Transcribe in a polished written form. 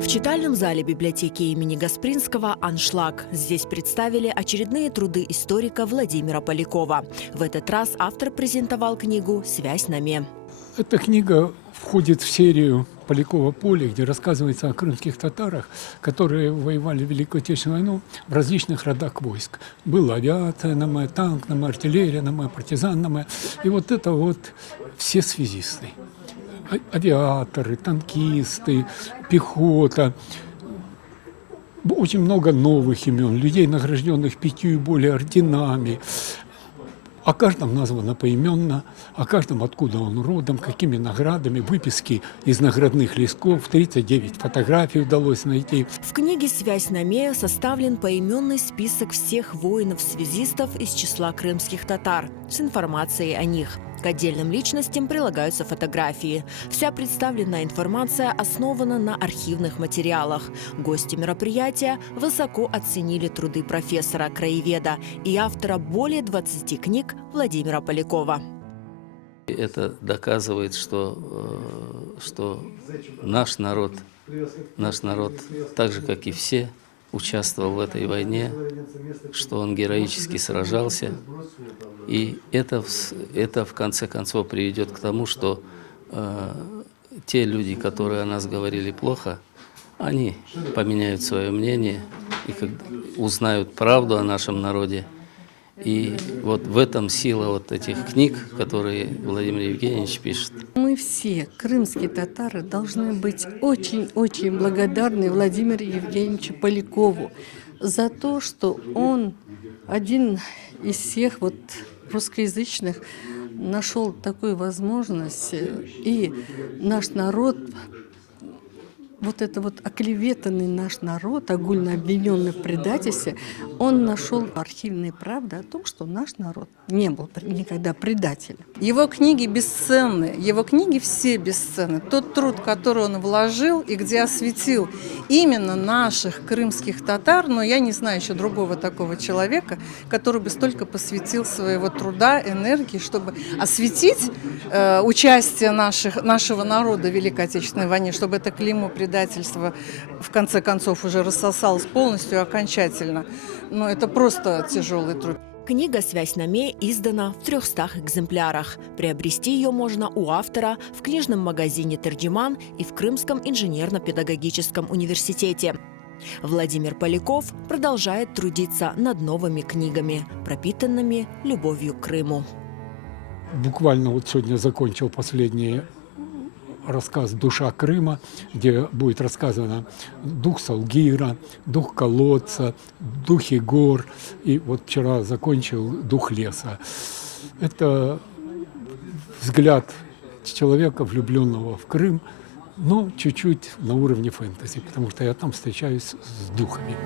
В читальном зале библиотеки имени Гаспринского «Аншлаг». Здесь представили очередные труды историка Владимира Полякова. В этот раз автор презентовал книгу «Связь на ме». Эта книга входит в серию Полякова «Поле», где рассказывается о крымских татарах, которые воевали в Великую Отечественную войну в различных родах войск. Была авиация на ме, танк на ме, артиллерия на ме, партизан на ме. И вот это вот все связисты. Авиаторы, танкисты, пехота. Очень много новых имен, людей, награжденных 5 и более орденами. О каждом названо поименно, о каждом, откуда он родом, какими наградами, выписки из наградных листков, 39 фотографий удалось найти. В книге «Связь на ме» составлен поименный список всех воинов-связистов из числа крымских татар с информацией о них. К отдельным личностям прилагаются фотографии. Вся представленная информация основана на архивных материалах. Гости мероприятия высоко оценили труды профессора, краеведа и автора более 20 книг Владимира Полякова. Это доказывает, что наш народ, так же, как и все, участвовал в этой войне, что он героически сражался. И это в конце концов приведет к тому, что те люди, которые о нас говорили плохо, они поменяют свое мнение и узнают правду о нашем народе. И вот в этом сила вот этих книг, которые Владимир Евгеньевич пишет. Мы все, крымские татары, должны быть очень-очень благодарны Владимиру Евгеньевичу Полякову за то, что он один из всех вот русскоязычных нашел такую возможность, и наш народ, вот это вот оклеветанный наш народ, огульно обвиненный в предательстве, он нашел архивные правды о том, что наш народ не был никогда предателем. Его книги бесценны, его книги все бесценны. Тот труд, который он вложил и где осветил именно наших крымских татар, но я не знаю еще другого такого человека, который бы столько посвятил своего труда, энергии, чтобы осветить участие нашего народа в Великой Отечественной войне, чтобы это клеймо предательства в конце концов уже рассосалось полностью, окончательно. Но это просто тяжелый труд. Книга «Связь на ме» издана в 300 экземплярах. Приобрести ее можно у автора в книжном магазине «Терджиман» и в Крымском инженерно-педагогическом университете. Владимир Поляков продолжает трудиться над новыми книгами, пропитанными любовью к Крыму. Буквально вот сегодня закончил последний рассказ «Душа Крыма», где будет рассказано дух Салгира, дух колодца, духи гор. И вот вчера закончил дух леса. Это взгляд человека, влюбленного в Крым, но чуть-чуть на уровне фэнтези, потому что я там встречаюсь с духами.